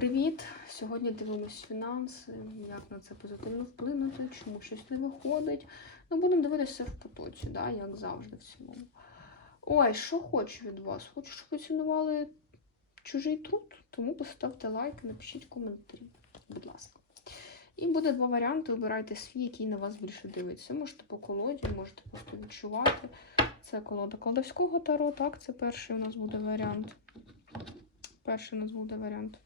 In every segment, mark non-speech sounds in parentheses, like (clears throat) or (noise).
Привіт! Сьогодні дивимось фінанси, як на це позитивно вплинути, чому щось не виходить. Ну, будемо дивитися в потоці, да, як завжди в цілому. Ой, що хочу від вас? Хочу, щоб ви цінували чужий труд, тому поставте лайк напишіть коментарі, будь ласка. І буде два варіанти. Обирайте свій, який на вас більше дивиться. Можете по колоді, можете просто відчувати. Це колода колдовського таро, так, це перший у нас буде варіант. Перший у нас буде варіант.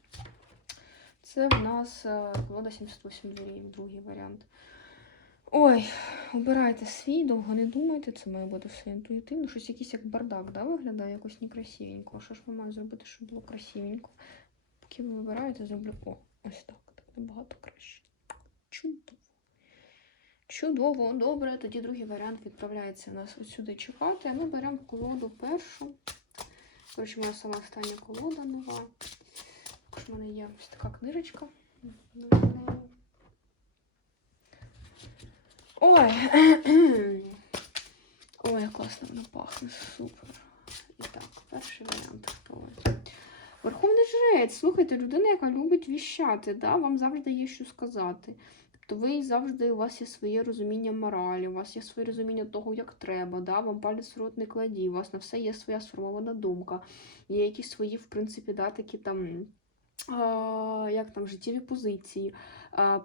Це в нас колода 78 дверей, другий варіант. Ой, обирайте свій, довго не думайте, це має бути все інтуїтивно. Щось якийсь як бардак, да, виглядає якось некрасивенько. Що ж ми маємо зробити, щоб було красивенько? Поки ви вибираєте, зроблю. О, ось так. Так набагато краще. Чудово. Чудово, добре. Тоді другий варіант відправляється нас ось сюди чекати. А ми беремо колоду першу. Коротше, моя сама остання колода нова. Також в мене є ось така книжечка. Ой. (clears throat) Ой, як класно вона пахне, супер. І так, перший варіант? Верховний жрець, слухайте, людина, яка любить віщати, да? вам завжди є що сказати. Тобто ви завжди, у вас є своє розуміння моралі, у вас є своє розуміння того, як треба, да? вам палець рот не кладі, у вас на все є своя сформована думка, є якісь свої, в принципі, да, такі там. Як там життєві позиції,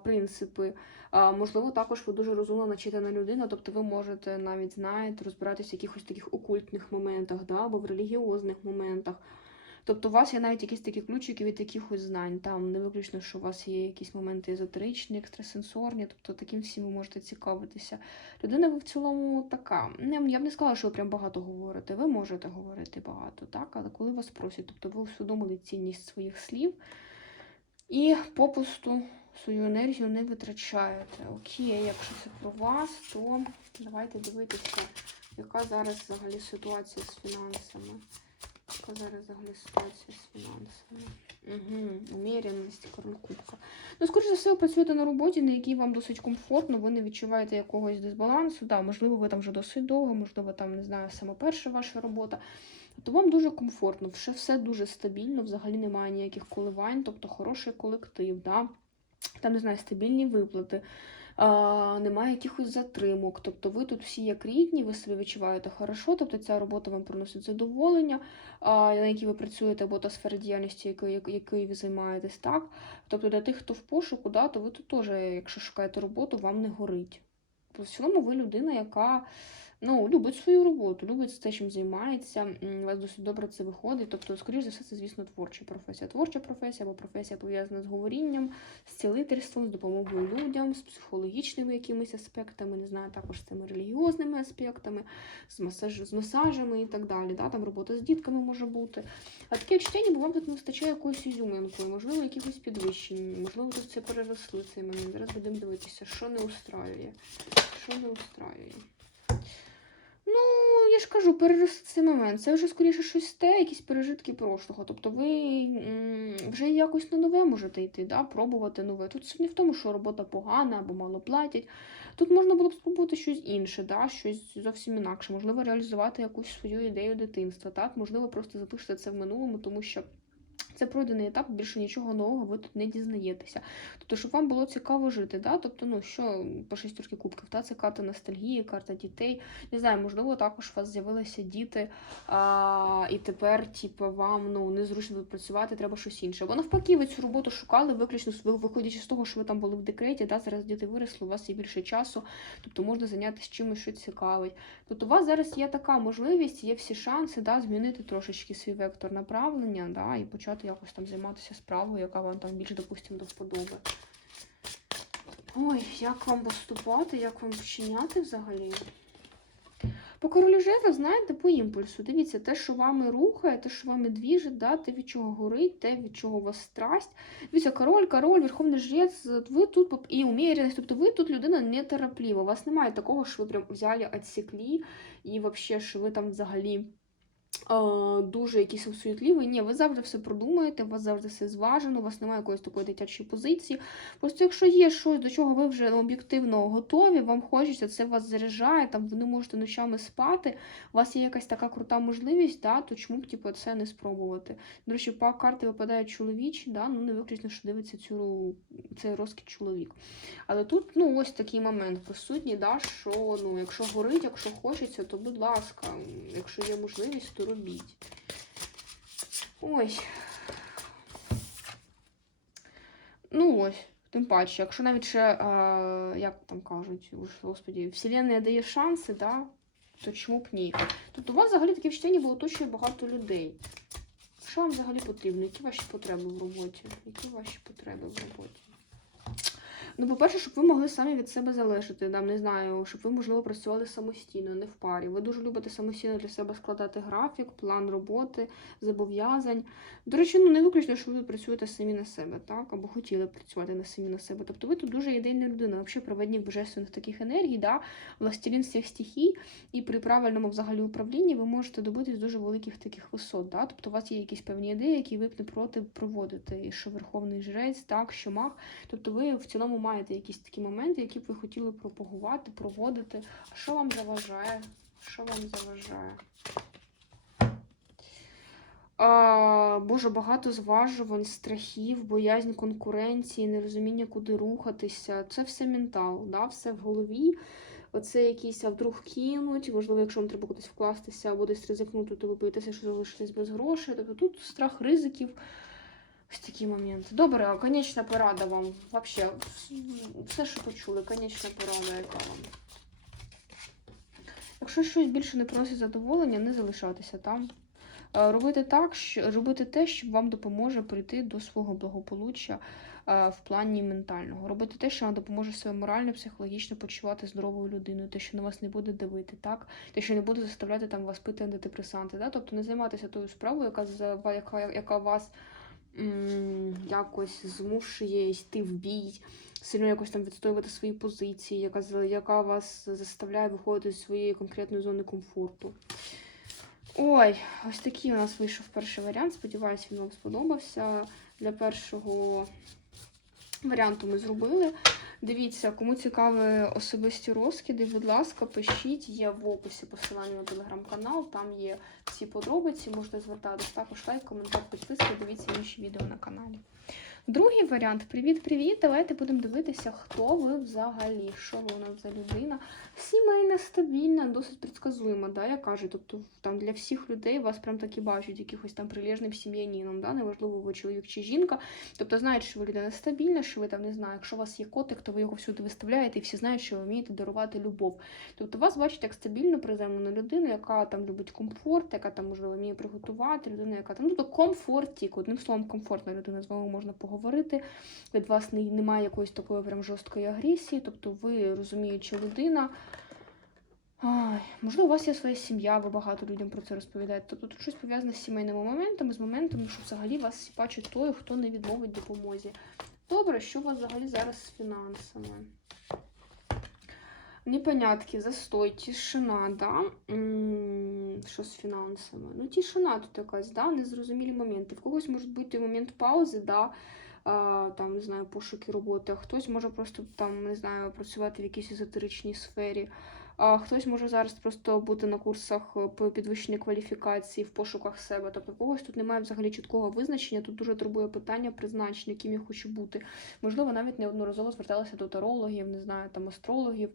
принципи. Можливо, також ви дуже розумно начитана людина, тобто ви можете навіть знаєте, розбиратися в якихось таких окультних моментах, да, або в релігіозних моментах. Тобто у вас є навіть якісь такі ключики від якихось знань. Там не виключно, що у вас є якісь моменти езотеричні, екстрасенсорні, тобто таким всім ви можете цікавитися. Людина ви в цілому така. Я б не сказала, що ви прям багато говорите. Ви можете говорити багато, так, але коли вас просять, тобто ви усвідомили цінність своїх слів і попусту свою енергію не витрачаєте. Окей, якщо це про вас, то давайте дивитися, яка зараз взагалі ситуація з фінансами. Яка зараз взагалі ситуація з фінансами? Угу, Уміряність, кубка. Ну, скоріше за все, ви працюєте на роботі, на якій вам досить комфортно, ви не відчуваєте якогось дисбалансу. Да, можливо, ви там вже досить довго, можливо, там, не знаю, саме перша ваша робота. То вам дуже комфортно, все, все дуже стабільно, взагалі немає ніяких коливань, тобто хороший колектив, да? там, не знаю, стабільні виплати немає якихось затримок. Тобто ви тут всі як рідні, ви себе відчуваєте хорошо, тобто ця робота вам приносить задоволення, на якій ви працюєте, або та сфера діяльності, якою, якою ви займаєтесь, так? Тобто для тих, хто в пошуку, да, то ви тут теж, якщо шукаєте роботу, вам не горить. В цілому ви людина, яка ну, любить свою роботу, любить те, чим займається, у вас досить добре це виходить. Тобто, скоріш за все, це, звісно, творча професія. Творча професія або професія пов'язана з говорінням, з цілительством, з допомогою людям, з психологічними якимись аспектами, не знаю, також з цими релігіозними аспектами, з, масаж, з масажами і так далі. Да? Там робота з дітками може бути. А таке відчуття, ніби вам тут не вистачає якоїсь ізюминкою, можливо, якихось підвищень, можливо, тут це переросли цей момент. Зараз будемо дивитися, що не устраює. Що не устраює. Ну, я ж кажу, перерости цей момент. Це вже скоріше щось те, якісь пережитки прошлого. Тобто ви вже якось на нове можете йти, да, пробувати нове. Тут не в тому, що робота погана або мало платять. Тут можна було б спробувати щось інше, да, щось зовсім інакше. Можливо, реалізувати якусь свою ідею дитинства. Так? Можливо, просто запишете це в минулому, тому що. Це пройдений етап, більше нічого нового ви тут не дізнаєтеся. Тобто, щоб вам було цікаво жити. Да? Тобто, ну що по шестерки кубків, та це карта ностальгії, карта дітей. Не знаю, можливо, також у вас з'явилися діти, а, і тепер, типу, вам ну, незручно тут працювати, треба щось інше. Або навпаки, ви цю роботу шукали, виключно виходячи з того, що ви там були в декреті, да? зараз діти виросли, у вас є більше часу, тобто можна зайнятися чимось, що цікавить. Тобто, у вас зараз є така можливість, є всі шанси да, змінити трошечки свій вектор направлення да, і почати якось там займатися справою, яка вам там більш, допустимо, до вподоби. Ой, як вам поступати, як вам вчиняти взагалі? По королю жезлів, знаєте, по імпульсу. Дивіться, те, що вами рухає, те, що вами двіжить, да, те, від чого горить, те, від чого у вас страсть. Дивіться, король, король, верховний жрець, ви тут і уміреність, тобто ви тут людина нетороплива. У вас немає такого, що ви прям взяли, відсіклі, і взагалі, що ви там взагалі дуже якийсь освітлівий. Ні, ви завжди все продумаєте, у вас завжди все зважено, у вас немає якоїсь такої дитячої позиції. Просто якщо є щось, до чого ви вже об'єктивно готові, вам хочеться, це вас заряджає, там ви не можете ночами спати, у вас є якась така крута можливість, да, то чому б типу, це не спробувати? До речі, по карти випадають чоловічі, да, ну не виключно, що дивиться цю цей розкіт чоловік. Але тут ну, ось такий момент присутній, да, що ну, якщо горить, якщо хочеться, то будь ласка, якщо є можливість, то робіть. Ой. Ну ось, тим паче, якщо навіть ще, а, як там кажуть, уж, господі, Вселенная дає шанси, да, то чому б ні? Тобто у вас взагалі таке вчення було оточує багато людей. Що вам взагалі потрібно? Які ваші потреби в роботі? Які ваші потреби в роботі? Ну, по-перше, щоб ви могли самі від себе залежати, там, не знаю, щоб ви, можливо, працювали самостійно, не в парі. Ви дуже любите самостійно для себе складати графік, план роботи, зобов'язань. До речі, ну не виключно, що ви працюєте самі на себе, так? Або хотіли працювати на самі на себе. Тобто ви тут дуже ідейна людина, взагалі проведник божественних таких енергій, да? властелін всіх стихій, і при правильному взагалі управлінні ви можете добитись дуже великих таких висот. Да? Тобто у вас є якісь певні ідеї, які ви б не проти проводити. Що верховний жрець, так, що маг. Тобто ви в цілому маєте якісь такі моменти, які б ви хотіли пропагувати, проводити. А що вам заважає? Що вам заважає? Боже, багато зважувань, страхів, боязнь конкуренції, нерозуміння, куди рухатися. Це все ментал, да? все в голові. Оце якісь, а вдруг кинуть, можливо, якщо вам треба кудись вкластися або десь ризикнути, то ви боїтеся, що залишитесь без грошей. Тобто тут страх ризиків. Ось такі моменти. Добре, конечна порада вам. Вообще, все, що почули, конечна порада, яка вам. Якщо щось більше не просить задоволення, не залишатися там. Робити так, що робити те, що вам допоможе прийти до свого благополуччя в плані ментального. Робити те, що вам допоможе себе морально, психологічно почувати здоровою людиною, те, що на вас не буде давити, так? Те, що не буде заставляти там вас пити антидепресанти. Да? Тобто не займатися тою справою, яка, яка, яка вас якось змушує йти в бій, сильно якось там відстоювати свої позиції, яка, яка вас заставляє виходити з своєї конкретної зони комфорту. Ой, ось такий у нас вийшов перший варіант. Сподіваюсь, він вам сподобався. Для першого варіанту ми зробили. Дивіться, кому цікаві особисті розкиди, будь ласка, пишіть. Є в описі посилання на телеграм-канал, там є всі подробиці, можете звертатись. Також лайк, коментар, підписка, дивіться інші відео на каналі. Другий варіант привіт-привіт. Давайте будемо дивитися, хто ви взагалі, що нас за людина. Сімейна, стабільна, досить предсказуема, да, я кажу. Тобто там для всіх людей вас прям так і бачать якихось там прилежним сім'янином, да, неважливо, ви чоловік чи жінка. Тобто знають, що ви людина стабільна, що ви там не знаю, якщо у вас є котик, то ви його всюди виставляєте, і всі знають, що ви вмієте дарувати любов. Тобто вас бачать як стабільну, приземлену людину, яка там любить комфорт, яка там можливо вміє приготувати, людина, яка там ну, то комфортік, одним словом, комфортна людина, з вами можна поговорити. Від вас не- немає якоїсь такої прям жорсткої агресії, тобто ви розуміюча людина. Ай, можливо, у вас є своя сім'я, ви багато людям про це розповідаєте. Тобто тут щось пов'язане з сімейними моментами, з моментами, що взагалі вас всі той, хто не відмовить допомозі. Добре, що у вас взагалі зараз з фінансами? Непонятки, застой, тишина, да? Що з фінансами? Ну, тишина тут якась, да? незрозумілі моменти. В когось може бути момент паузи, да? Там, не знаю, пошуки роботи, а хтось може просто там, не знаю, працювати в якійсь езотеричній сфері. А хтось може зараз просто бути на курсах е, по підвищенню кваліфікації в пошуках себе. Тобто, когось тут немає взагалі чіткого визначення. Тут дуже турбує питання призначення, яким я хочу бути. Можливо, навіть неодноразово зверталася до тарологів, не знаю, там астрологів.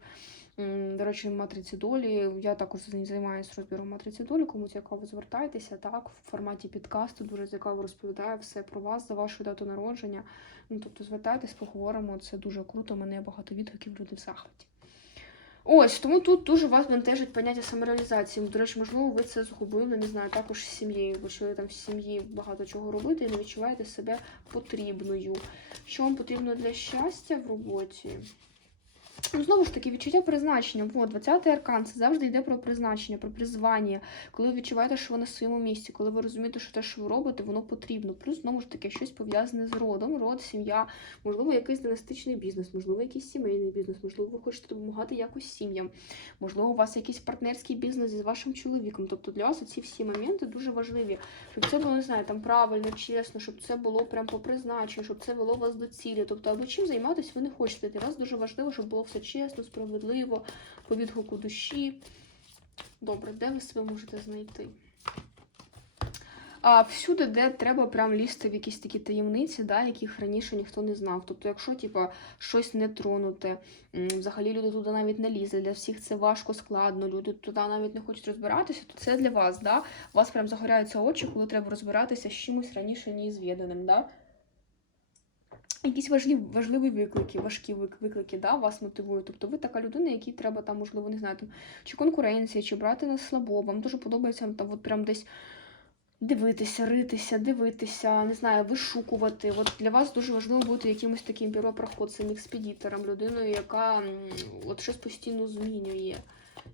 До речі, матриці долі. Я також займаюся розбіром матриці долі. Кому цікаво, звертайтеся так в форматі підкасту. Дуже цікаво розповідаю все про вас за вашу дату народження. Ну тобто, звертайтесь, поговоримо. Це дуже круто. Мене багато відгуків, люди в захваті. Ось, тому тут дуже вас бентежить поняття самореалізації. До речі, можливо, ви це згубили, не знаю, також з сім'єю, бо що там в сім'ї багато чого робите і не відчуваєте себе потрібною. Що вам потрібно для щастя в роботі? Ну, знову ж таки, відчуття призначення. От, 20-й аркан це завжди йде про призначення, про призвання. Коли ви відчуваєте, що ви на своєму місці, коли ви розумієте, що те, що ви робите, воно потрібно. Плюс, знову ж таки, щось пов'язане з родом, род, сім'я, можливо, якийсь династичний бізнес, можливо, якийсь сімейний бізнес, можливо, ви хочете допомагати якось сім'ям, можливо, у вас якийсь партнерський бізнес з вашим чоловіком. Тобто для вас ці всі моменти дуже важливі, щоб це було, не знаю, там правильно, чесно, щоб це було прям по призначенню, щоб це вело вас до цілі. Тобто, або чим займатися ви не хочете. Для вас дуже важливо, щоб було все чесно, справедливо, по відгуку душі. Добре, де ви себе можете знайти? А всюди, де треба прям лізти в якісь такі таємниці, да, яких раніше ніхто не знав. Тобто, якщо типа, щось не тронуте, взагалі люди туди навіть не лізли, для всіх це важко, складно, люди туди навіть не хочуть розбиратися, то це для вас. Да? У вас прям загоряються очі, коли треба розбиратися з чимось раніше неізвіданим. Да? Якісь важливі, важливі виклики, важкі виклики, да, вас мотивують. Тобто ви така людина, якій треба там, можливо, не знаю, там, чи конкуренція, чи брати на слабо. Вам дуже подобається там, от прям десь дивитися, ритися, дивитися, не знаю, вишукувати. От для вас дуже важливо бути якимось таким первопроходцем, експедітором, людиною, яка от щось постійно змінює.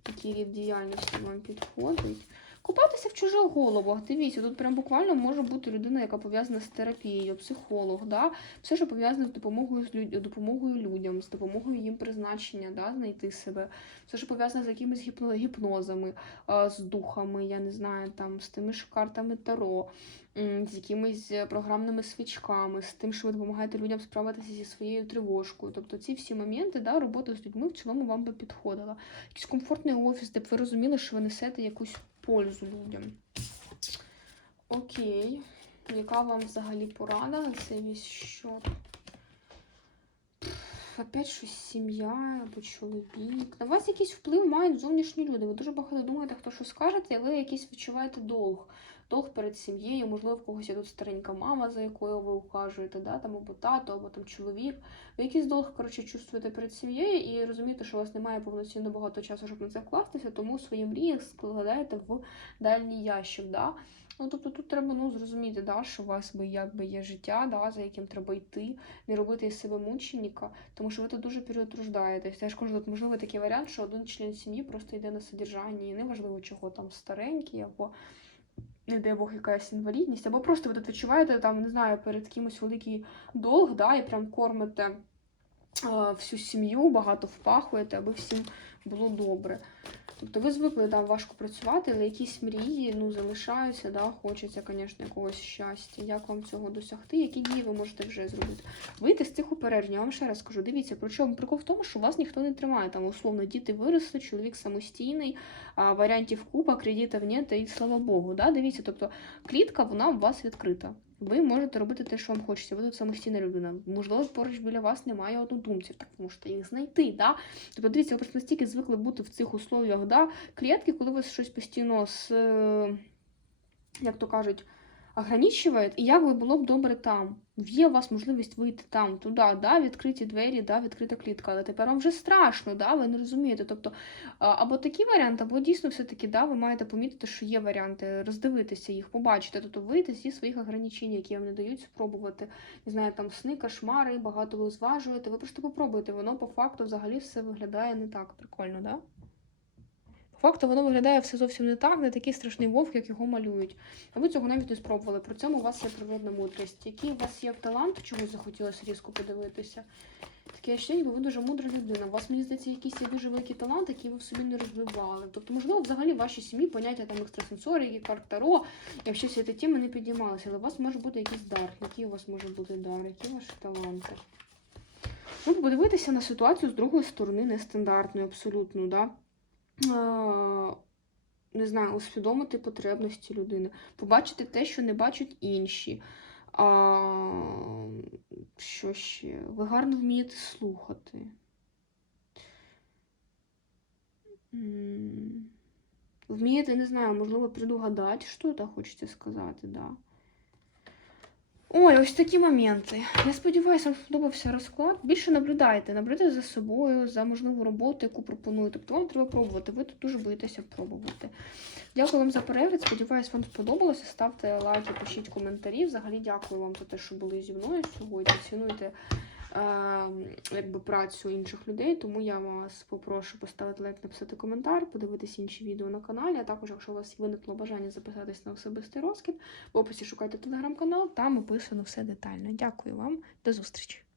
Який рід діяльності вам підходить. Купатися в чужих головах. Дивіться, тут прям буквально може бути людина, яка пов'язана з терапією, психолог, да? все, що пов'язане з допомогою, з допомогою людям, з допомогою їм призначення, да? знайти себе, все, що пов'язане з якимись гіпно... гіпнозами, з духами, я не знаю, там, з тими ж картами Таро, з якимись е, програмними свічками, з тим, що ви допомагаєте людям справитися зі своєю тривожкою. Тобто ці всі моменти, да, роботи з людьми в цілому вам би підходила. Якийсь комфортний офіс, де б ви розуміли, що ви несете якусь пользу людям. Окей. Яка вам взагалі порада цей весь счет? Опять щось сім'я або чоловік. На вас якийсь вплив мають зовнішні люди. Ви дуже багато думаєте, хто що скажете, але якийсь відчуваєте долг. Долг перед сім'єю, можливо, в когось є тут старенька мама, за якою ви ухажуєте, да? там, або тато, або там чоловік. Ви якийсь долг, коротше, чувствуєте перед сім'єю і розумієте, що у вас немає повноцінно багато часу, щоб на це вкластися, тому свої мрії складаєте в дальній ящик. Да? Ну, тобто тут треба ну, зрозуміти, да, що у вас би, якби є життя, да, за яким треба йти, не робити із себе мученіка, тому що ви тут дуже переутруждаєтесь. Я ж кажу, тут можливо такий варіант, що один член сім'ї просто йде на содержання, і неважливо, чого там старенький, або не дай Бог якась інвалідність, або просто ви тут відчуваєте там, не знаю, перед кимось великий долг, да, і прям кормите всю сім'ю, багато впахуєте, аби всім було добре. Тобто ви звикли там важко працювати, але якісь мрії ну, залишаються, да, хочеться, звісно, якогось щастя. Як вам цього досягти? Які дії ви можете вже зробити? Вийти з цих упереджень, я вам ще раз скажу, дивіться, про чому прикол в тому, що вас ніхто не тримає. Там, условно, діти виросли, чоловік самостійний, а, варіантів купа, кредитів нет, і слава Богу. Да? Дивіться, тобто клітка, вона у вас відкрита. Ви можете робити те, що вам хочеться. Ви тут самостійна людина. Можливо, поруч біля вас немає однодумців, так ви можете їх знайти. Да? Тобто, дивіться, ви просто настільки звикли бути в цих условіях, да? клітки, коли ви щось постійно з, е, як то кажуть, ограничують, і як би було б добре там. Є у вас можливість вийти там, туди, да, відкриті двері, да, відкрита клітка, але тепер вам вже страшно, да, ви не розумієте. Тобто, або такий варіант, або дійсно все-таки да, ви маєте помітити, що є варіанти, роздивитися їх, побачити, тобто вийти зі своїх ограничень, які вам не дають спробувати, не знаю, там сни, кошмари, багато ви зважуєте, ви просто попробуйте, воно по факту взагалі все виглядає не так прикольно, да? Факту воно виглядає все зовсім не так, не такий страшний вовк, як його малюють. А ви цього навіть не спробували. При цьому у вас є природна мудрість. Який у вас є талант, чомусь захотілося різко подивитися. Таке ще, ніби ви дуже мудра людина. У вас, мені здається, якийсь є дуже великий талант, який ви в собі не розвивали. Тобто, можливо, взагалі в вашій сім'ї поняття там екстрасенсорики, карт Таро, якщо всі ці теми не підіймалися, але у вас може бути якийсь дар. Який у вас може бути дар, які ваші таланти? Ну, подивитися на ситуацію з другої сторони, нестандартною, абсолютно, да? Не знаю, усвідомити потребності людини, побачити те, що не бачать інші. А, що ще? Ви гарно вмієте слухати. Вмієте, не знаю, можливо, предугадати щось, хочеться сказати, да. Ой, ось такі моменти. Я сподіваюся, вам сподобався розклад. Більше наблюдайте, наблюдайте за собою, за можливу роботу, яку пропоную. Тобто вам треба пробувати. Ви тут дуже боїтеся пробувати. Дякую вам за перегляд. Сподіваюсь, вам сподобалося. Ставте лайки, пишіть коментарі. Взагалі дякую вам за те, що були зі мною сьогодні. Цінуйте якби працю інших людей. Тому я вас попрошу поставити лайк, написати коментар, подивитись інші відео на каналі. А також, якщо у вас виникло бажання записатись на особистий розкид, в описі шукайте телеграм-канал, там описано все детально. Дякую вам, до зустрічі!